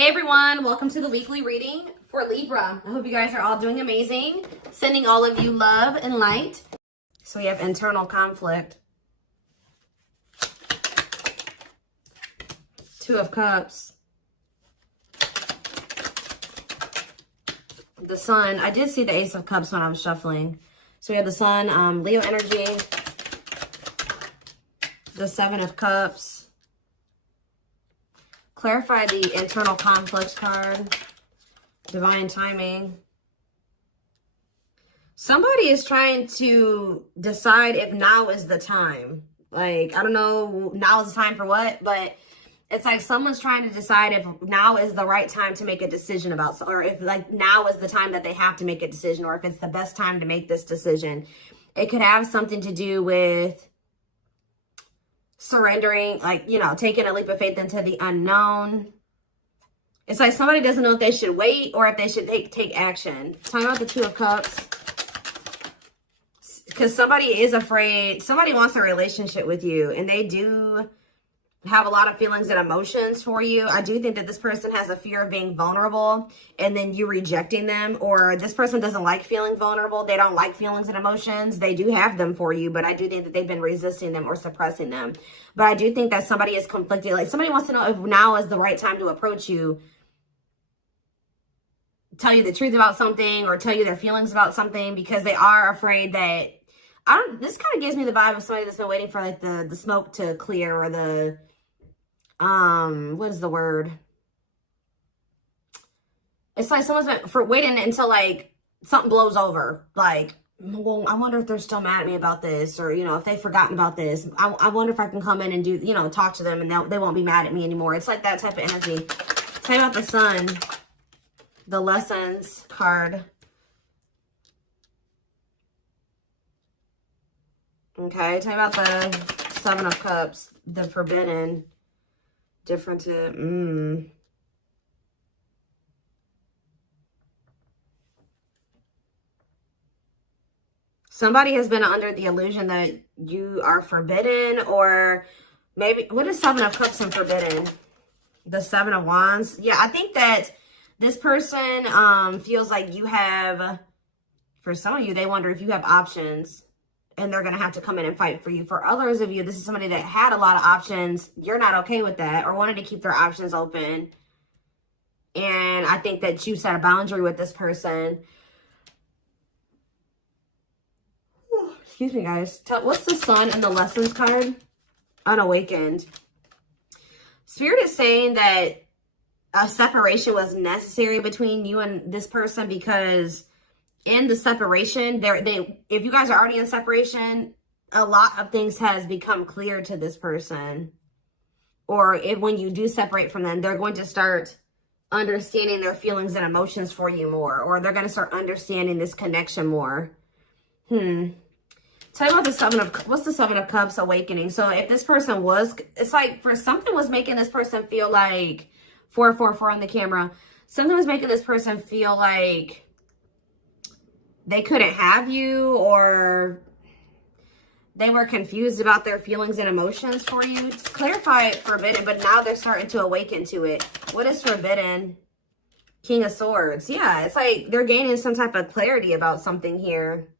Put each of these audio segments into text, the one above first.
Hey everyone, welcome to the weekly reading for Libra. I hope you guys are all doing amazing. Sending all of you love and light. So we have internal conflict. Two of Cups. The Sun. I did see the Ace of Cups when I was shuffling. So we have the Sun, Leo energy. The Seven of Cups. Clarify the internal conflicts card. Divine timing. Somebody is trying to decide if now is the time. Like, I don't know, now is the time for what, but it's like someone's trying to decide if now is the right time to make a decision about, or if like now is the time that they have to make a decision, or if it's the best time to make this decision. It could have something to do with surrendering, like, you know, taking a leap of faith into the unknown. It's like somebody doesn't know if they should wait or if they should take action. Talking about the Two of Cups. Because somebody is afraid, somebody wants a relationship with you, and they do have a lot of feelings and emotions for you. I do think that this person has a fear of being vulnerable and then you rejecting them, or this person doesn't like feeling vulnerable. They don't like feelings and emotions. They do have them for you, but I do think that they've been resisting them or suppressing them. But I do think that somebody is conflicted. Like somebody wants to know if now is the right time to approach you, tell you the truth about something, or tell you their feelings about something, because they are afraid that, this kind of gives me the vibe of somebody that's been waiting for like the smoke to clear, or the, what is the word? It's like someone's been waiting until like something blows over. Like, well, I wonder if they're still mad at me about this, or, you know, if they've forgotten about this. I wonder if I can come in and do, you know, talk to them and they won't be mad at me anymore. It's like that type of energy. Tell me about the Sun, the Lessons card. Okay, tell me about the Seven of Cups, the Forbidden, different to, Somebody has been under the illusion that you are forbidden, or maybe, what is Seven of Cups and Forbidden? The Seven of Wands. Yeah, I think that this person feels like you have, for some of you, they wonder if you have options, and they're going to have to come in and fight for you. For others of you, this is somebody that had a lot of options. You're not okay with that, or wanted to keep their options open. And I think that you set a boundary with this person. Excuse me, guys. What's the Sun and the Lessons card? Unawakened. Spirit is saying that a separation was necessary between you and this person, because in the separation, if you guys are already in separation, a lot of things has become clear to this person. Or when you do separate from them, they're going to start understanding their feelings and emotions for you more, or they're going to start understanding this connection more. Tell me about the Seven of, what's the Seven of Cups awakening? So if this person was, it's like for something was making this person feel like, 444 on the camera, something was making this person feel like they couldn't have you, or they were confused about their feelings and emotions for you. Just clarify Forbidden, but now they're starting to awaken to it. What is Forbidden? King of Swords. Yeah, it's like they're gaining some type of clarity about something here.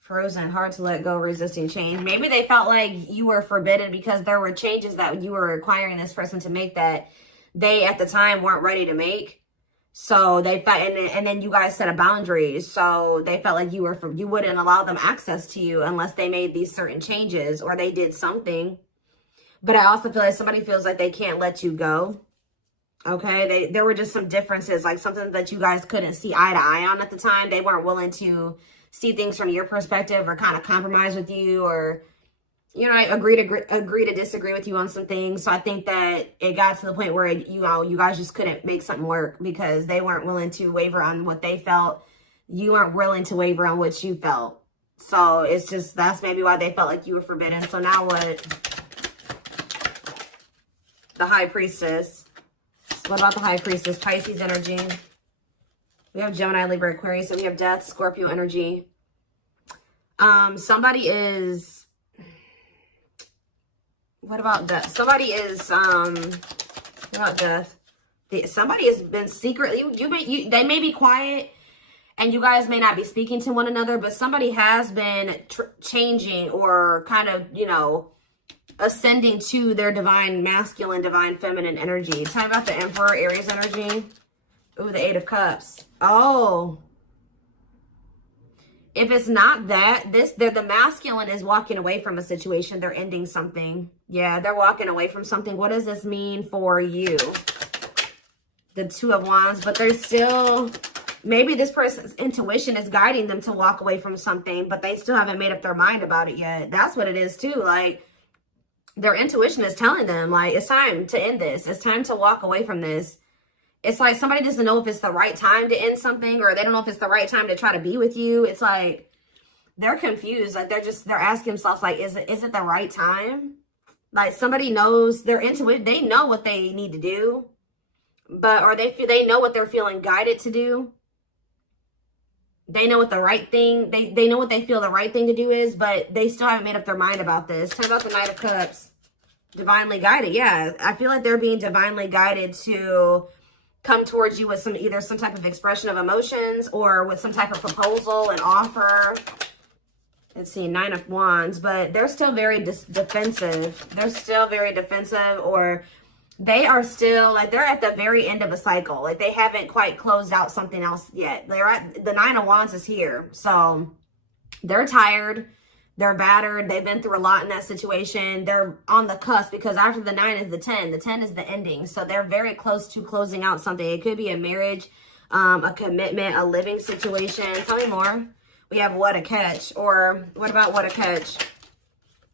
Frozen, hard to let go, resisting change. Maybe they felt like you were forbidden because there were changes that you were requiring this person to make that they at the time weren't ready to make. So they felt, and then you guys set a boundary. So they felt like you wouldn't allow them access to you unless they made these certain changes or they did something. But I also feel like somebody feels like they can't let you go. Okay, there were just some differences, like something that you guys couldn't see eye to eye on at the time. They weren't willing to see things from your perspective, or kind of compromise with you, or, you know, agree to disagree with you on some things. So I think that it got to the point where, you know, you guys just couldn't make something work because they weren't willing to waver on what they felt. You weren't willing to waver on what you felt. So it's just, that's maybe why they felt like you were forbidden. So now what? The High Priestess. What about the High Priestess? Pisces energy. We have Gemini, Libra, Aquarius. So we have Death, Scorpio energy. Somebody is, what about that? Somebody is What about death? Somebody has been secretly, they may be quiet and you guys may not be speaking to one another, but somebody has been changing or kind of, you know, ascending to their divine masculine, divine feminine energy. Tell me about the Emperor, Aries energy. Ooh, the Eight of Cups. Oh. If it's not that, the masculine is walking away from a situation. They're ending something. Yeah, they're walking away from something. What does this mean for you? The Two of Wands, but they're still, maybe this person's intuition is guiding them to walk away from something, but they still haven't made up their mind about it yet. That's what it is too. Like, their intuition is telling them, like, it's time to end this. It's time to walk away from this. It's like somebody doesn't know if it's the right time to end something, or they don't know if it's the right time to try to be with you. It's like they're confused. Like they're asking themselves, like, is it the right time? Like somebody knows, they're into it. They know what they need to do, but they know what they're feeling guided to do. They know what the right thing, they know what they feel the right thing to do is, but they still haven't made up their mind about this. Tell me about the Knight of Cups. Divinely guided. Yeah, I feel like they're being divinely guided to come towards you with either some type of expression of emotions or with some type of proposal and offer. Let's see, Nine of Wands, but they're still very defensive. They're still very defensive, or they are still like they're at the very end of a cycle. Like they haven't quite closed out something else yet. They're at the Nine of Wands is here. So they're tired. They're battered. They've been through a lot in that situation. They're on the cusp because after the 9 is the 10. The 10 is the ending. So they're very close to closing out something. It could be a marriage, a commitment, a living situation. Tell me more. We have What a Catch. Or what about What a Catch?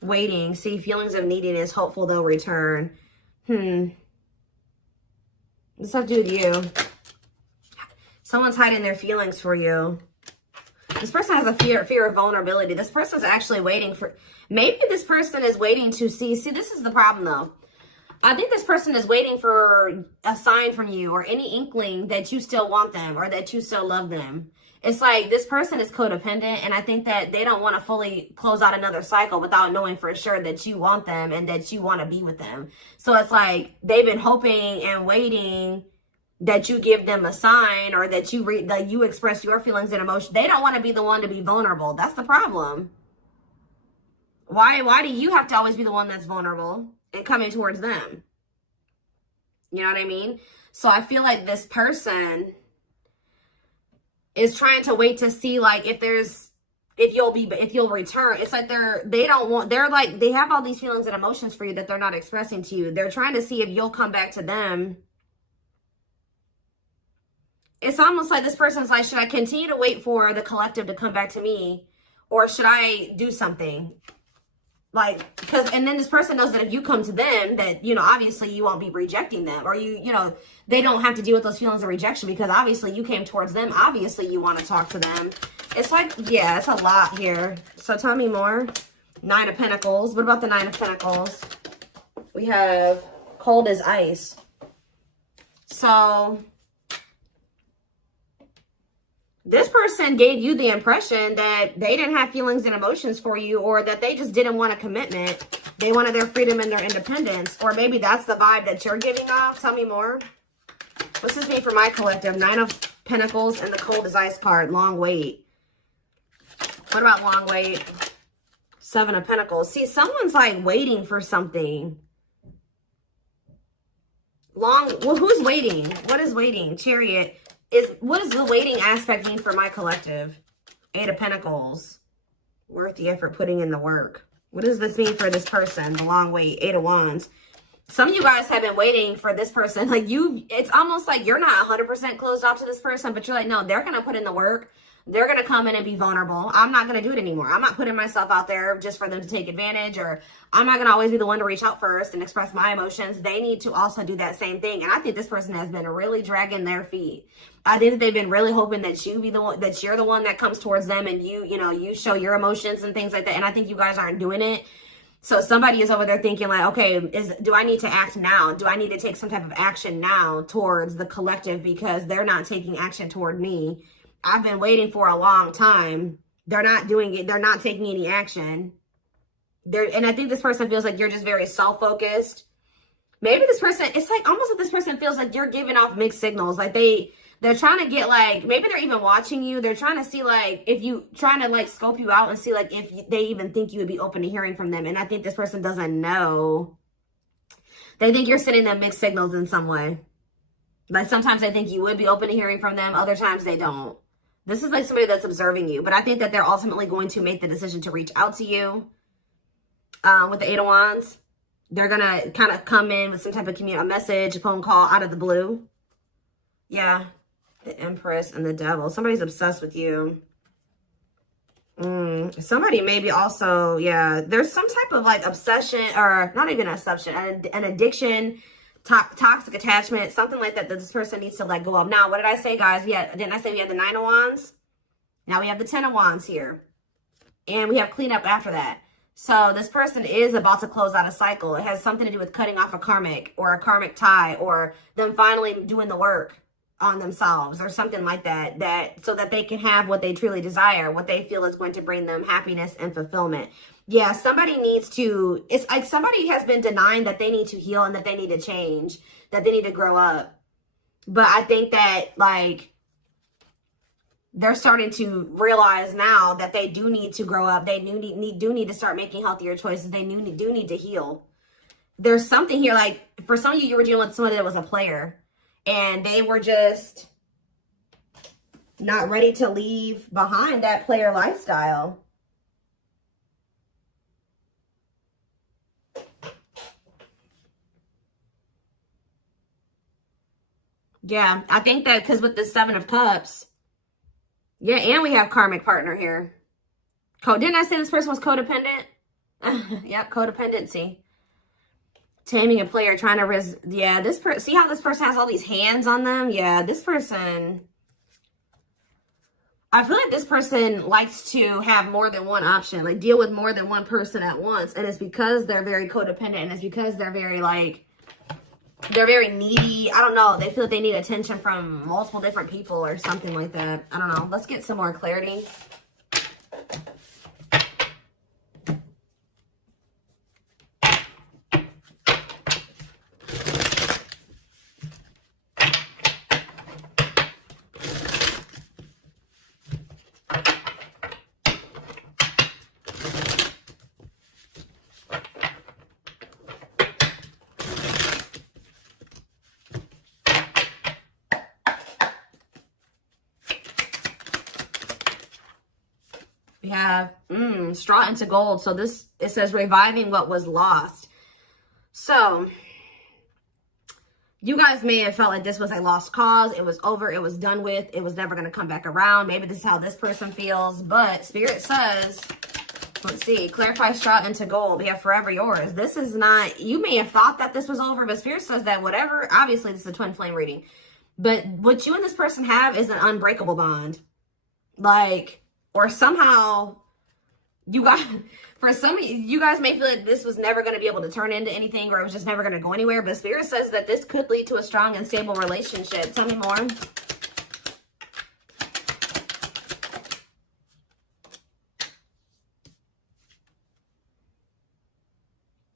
Waiting. See, feelings of neediness. Hopeful they'll return. What's that to do with you? Someone's hiding their feelings for you. This person has a fear of vulnerability. This person's actually waiting for, maybe this person is waiting to see this is the problem though. I think this person is waiting for a sign from you or any inkling that you still want them or that you still love them. It's like this person is codependent, and I think that they don't want to fully close out another cycle without knowing for sure that you want them and that you want to be with them. So it's like they've been hoping and waiting that you give them a sign or that you express your feelings and emotions. They don't want to be the one to be vulnerable. That's the problem. Why do you have to always be the one that's vulnerable and coming towards them? You know what I mean? So I feel like this person is trying to wait to see like if you'll return. It's like they have all these feelings and emotions for you that they're not expressing to you. They're trying to see if you'll come back to them. It's almost like this person's like, should I continue to wait for the collective to come back to me, or should I do something? Like, and then this person knows that if you come to them, that, you know, obviously you won't be rejecting them, or you know, they don't have to deal with those feelings of rejection because obviously you came towards them. Obviously you want to talk to them. It's like, yeah, it's a lot here. So tell me more. Nine of Pentacles. What about the Nine of Pentacles? We have cold as ice. So this person gave you the impression that they didn't have feelings and emotions for you, or that they just didn't want a commitment. They wanted their freedom and their independence. Or maybe that's the vibe that you're giving off. Tell me more. What's this mean for my collective? Nine of Pentacles and the cold as ice card. Long wait. What about long wait? Seven of Pentacles. See, someone's like waiting for something. Well, who's waiting? What is waiting? Chariot. What does the waiting aspect mean for my collective? Eight of Pentacles. Worth the effort, putting in the work. What does this mean for this person? The long wait. Eight of Wands. Some of you guys have been waiting for this person. Like it's almost like you're not 100% closed off to this person, but you're like, no, they're going to put in the work. They're going to come in and be vulnerable. I'm not going to do it anymore. I'm not putting myself out there just for them to take advantage, or I'm not going to always be the one to reach out first and express my emotions. They need to also do that same thing. And I think this person has been really dragging their feet. I think that they've been really hoping that you're the one that comes towards them and you show your emotions and things like that. And I think you guys aren't doing it. So somebody is over there thinking like, okay, do I need to act now? Do I need to take some type of action now towards the collective because they're not taking action toward me? I've been waiting for a long time. They're not doing it. They're not taking any action. And I think this person feels like you're just very self-focused. Maybe this person, it's like almost like this person feels like you're giving off mixed signals. Like they're trying to get like, maybe they're even watching you. They're trying to see like, if you, trying to like scope you out and see like if they even think you would be open to hearing from them. And I think this person doesn't know. They think you're sending them mixed signals in some way. Like sometimes they think you would be open to hearing from them. Other times they don't. This is like somebody that's observing you. But I think that they're ultimately going to make the decision to reach out to you. With the Eight of Wands. They're going to kind of come in with some type of a message, a phone call out of the blue. Yeah. The Empress and the Devil. Somebody's obsessed with you. Somebody maybe also, yeah. There's some type of like obsession, or not even an obsession, an addiction, toxic attachment, something like that this person needs to let go of. Now, what did I say, guys? Didn't I say we had the Nine of Wands? Now we have the Ten of Wands here. And we have cleanup after that. So this person is about to close out a cycle. It has something to do with cutting off a karmic or a karmic tie, or them finally doing the work on themselves or something like that, so that they can have what they truly desire, what they feel is going to bring them happiness and fulfillment. Yeah, somebody needs to, it's like somebody has been denying that they need to heal and that they need to change, that they need to grow up. But I think that like, they're starting to realize now that they do need to grow up. They do need to start making healthier choices. They do need to heal. There's something here, like for some of you, you were dealing with somebody that was a player and they were just not ready to leave behind that player lifestyle. Yeah, I think that because with the Seven of Cups, yeah, and we have karmic partner here. Didn't I say this person was codependent? Yep, codependency. Taming a player, trying to yeah, this person, see how this person has all these hands on them? Yeah, this person, I feel like this person likes to have more than one option, like deal with more than one person at once. And it's because they're very codependent, and it's because they're very like, they're very needy. I don't know. They feel like they need attention from multiple different people or something like that. I don't know. Let's get some more clarity. We have straw into gold. So this, it says reviving what was lost. So you guys may have felt like this was a lost cause. It was over. It was done with. It was never going to come back around. Maybe this is how this person feels. But Spirit says, let's see, clarify straw into gold. We have forever yours. This is not, you may have thought that this was over, but Spirit says that whatever, obviously this is a twin flame reading. But what you and this person have is an unbreakable bond. Like, or somehow you guys, for some of you guys may feel like this was never going to be able to turn into anything, or it was just never going to go anywhere. But Spirit says that this could lead to a strong and stable relationship. Tell me more.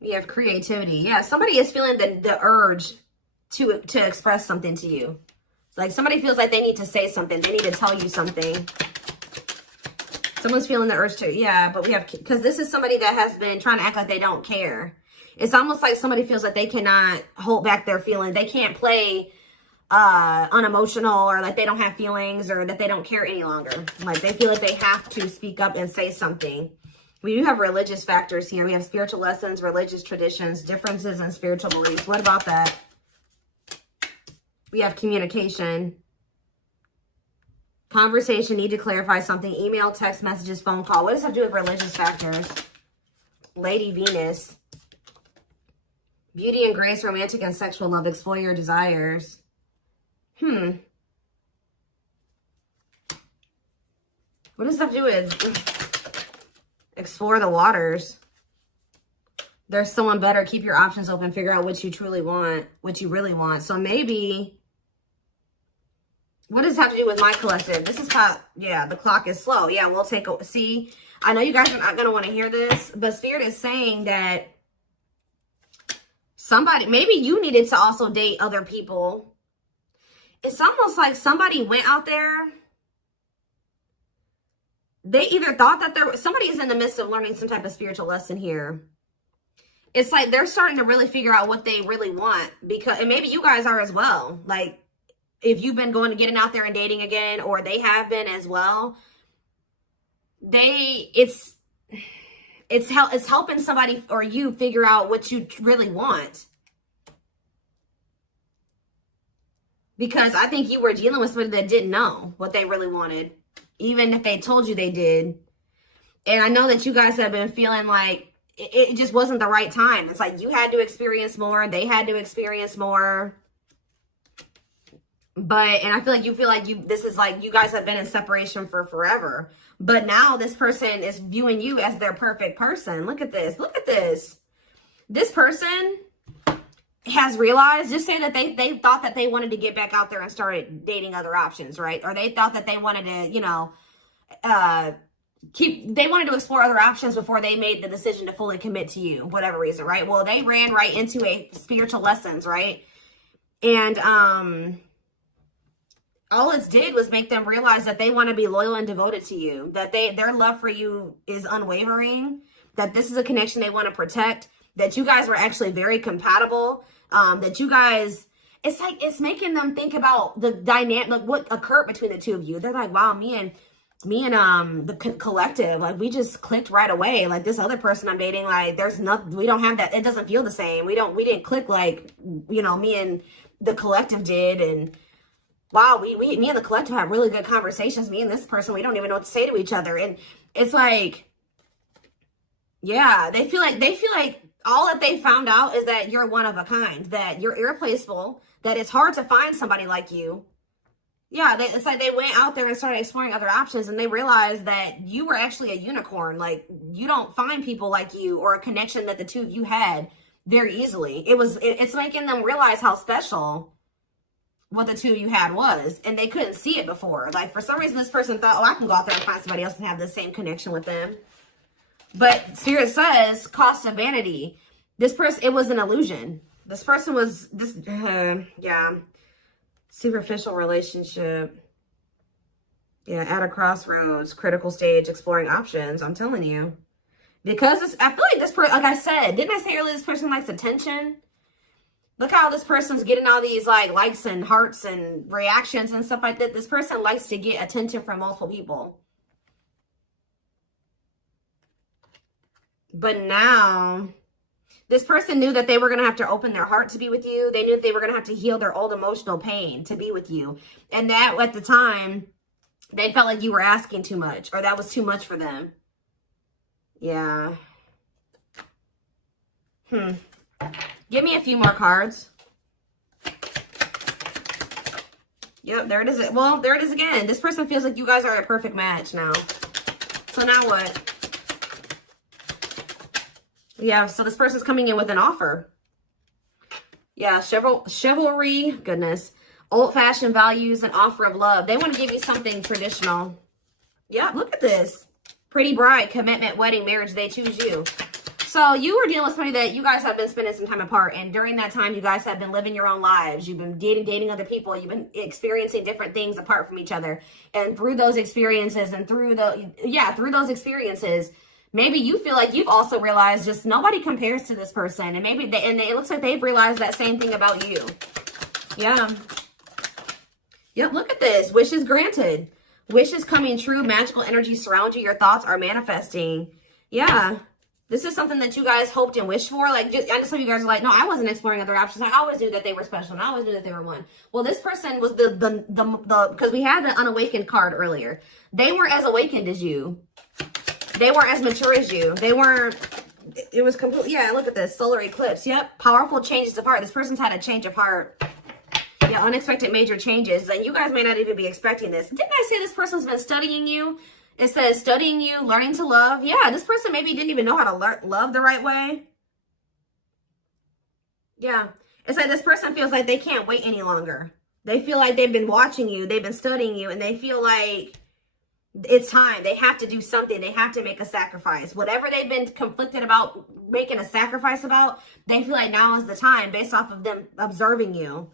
We have creativity. Yeah, somebody is feeling the urge to express something to you. Like somebody feels like they need to say something. They need to tell you something. Someone's feeling the urge to, yeah, but we have, because this is somebody that has been trying to act like they don't care. It's almost like somebody feels like they cannot hold back their feelings. They can't play unemotional, or like they don't have feelings, or that they don't care any longer. Like they feel like they have to speak up and say something. We do have religious factors here. We have spiritual lessons, religious traditions, differences in spiritual beliefs. What about that? We have communication. Conversation, need to clarify something. Email, text messages, phone call. What does that do with religious factors? Lady Venus. Beauty and grace, romantic and sexual love. Explore your desires. What does that do with explore the waters? There's someone better. Keep your options open. Figure out what you truly want, what you really want. So maybe, what does this have to do with my collective? This is how, yeah, the clock is slow. Yeah, we'll take a, see, I know you guys are not going to want to hear this, but Spirit is saying that Somebody, maybe you needed to also date other people. It's almost like somebody went out there. They either thought that somebody's in the midst of learning some type of spiritual lesson here. It's like they're starting to really figure out what they really want, because, and maybe you guys are as well. Like, if you've been getting out there and dating again, or they have been as well, it's helping somebody or you figure out what you really want. Because I think you were dealing with somebody that didn't know what they really wanted, even if they told you they did. And I know that you guys have been feeling like it just wasn't the right time. It's like you had to experience more, they had to experience more. But, and I feel like this is like you guys have been in separation for forever. But now this person is viewing you as their perfect person. Look at this. Look at this. This person has realized, just say that they thought that they wanted to get back out there and started dating other options, right? Or they thought that they wanted to, you know, they wanted to explore other options before they made the decision to fully commit to you, whatever reason, right? Well, they ran right into a spiritual lessons, right? And all it did was make them realize that they want to be loyal and devoted to you, that their love for you is unwavering, that this is a connection they want to protect, that you guys were actually very compatible, that you guys, it's like, it's making them think about the dynamic, like what occurred between the two of you. They're like, wow, me and the collective, like, we just clicked right away. Like, this other person I'm dating, like, we don't have that. It doesn't feel the same. We didn't click like, you know, me and the collective did. And wow, me and the collective have really good conversations. Me and this person, we don't even know what to say to each other. And it's like, yeah, they feel like all that they found out is that you're one of a kind, that you're irreplaceable, that it's hard to find somebody like you. Yeah, it's like they went out there and started exploring other options, and they realized that you were actually a unicorn. Like, you don't find people like you or a connection that the two of you had very easily. It's making them realize how special what the two of you had was, and they couldn't see it before. Like, for some reason, this person thought, oh, I can go out there and find somebody else and have the same connection with them. But Spirit says, cost of vanity. This person, it was an illusion. This person was, yeah, superficial relationship. Yeah, at a crossroads, critical stage, exploring options. I'm telling you. Because I feel like this person, like I said, didn't I say earlier, this person likes attention? Look how this person's getting all these like likes and hearts and reactions and stuff like that. This person likes to get attention from multiple people. But now, this person knew that they were going to have to open their heart to be with you. They knew that they were going to have to heal their old emotional pain to be with you. And that, at the time, they felt like you were asking too much, or that was too much for them. Yeah. Give me a few more cards. Yep, there it is. Well, there it is again. This person feels like you guys are a perfect match now. So now what? Yeah, so this person's coming in with an offer. Yeah, chivalry, goodness. Old-fashioned values, an offer of love. They want to give you something traditional. Yeah, look at this. Pretty bride, commitment, wedding, marriage, they choose you. So you were dealing with somebody that you guys have been spending some time apart. And during that time, you guys have been living your own lives. You've been dating other people. You've been experiencing different things apart from each other. And through those experiences and through those experiences, maybe you feel like you've also realized just nobody compares to this person. And maybe it looks like they've realized that same thing about you. Yeah. Yep, look at this. Wishes granted. Wishes coming true. Magical energy surround you. Your thoughts are manifesting. Yeah. This is something that you guys hoped and wished for. Like, I know some of you guys are like, no, I wasn't exploring other options. I always knew that they were special, and I always knew that they were one. Well, this person was because we had the unawakened card earlier. They weren't as awakened as you. They weren't as mature as you. They weren't, it was completely, yeah, look at this, solar eclipse. Yep, powerful changes of heart. This person's had a change of heart. Yeah, unexpected major changes. And you guys may not even be expecting this. Didn't I say this person's been studying you? It says studying you, learning to love. Yeah, this person maybe didn't even know how to love the right way. Yeah, it's like this person feels like they can't wait any longer. They feel like they've been watching you, they've been studying you, and they feel like It's time. They have to do something. They have to make a sacrifice. Whatever they've been conflicted about making a sacrifice about, they feel like now is the time based off of them observing you.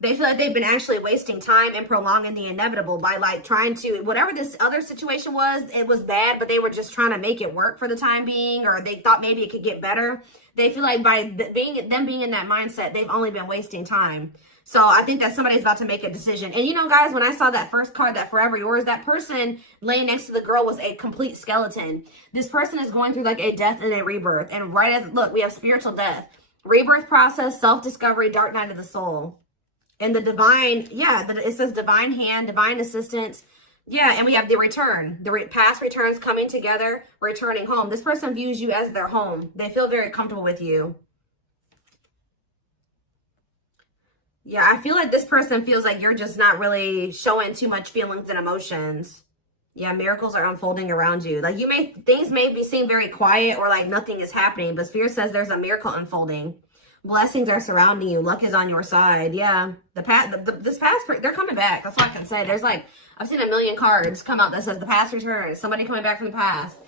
They feel like they've been actually wasting time and prolonging the inevitable by like trying to, whatever this other situation was, it was bad, but they were just trying to make it work for the time being, or they thought maybe it could get better. They feel like by being in that mindset, they've only been wasting time. So I think that somebody's about to make a decision. And you know, guys, when I saw that first card, that Forever Yours, that person laying next to the girl was a complete skeleton. This person is going through like a death and a rebirth. And right as, look, we have spiritual death, rebirth process, self-discovery, dark night of the soul. And the divine, yeah, it says divine hand, divine assistance. Yeah, and we have the return. The past returns coming together, returning home. This person views you as their home. They feel very comfortable with you. Yeah, I feel like this person feels like you're just not really showing too much feelings and emotions. Yeah, miracles are unfolding around you. Like things may seem very quiet or like nothing is happening, but Spirit says there's a miracle unfolding. Blessings are surrounding you. Luck is on your side. Yeah, this past, they're coming back. That's all I can say. There's like, I've seen a million cards come out that says the past returns. Somebody coming back from the past.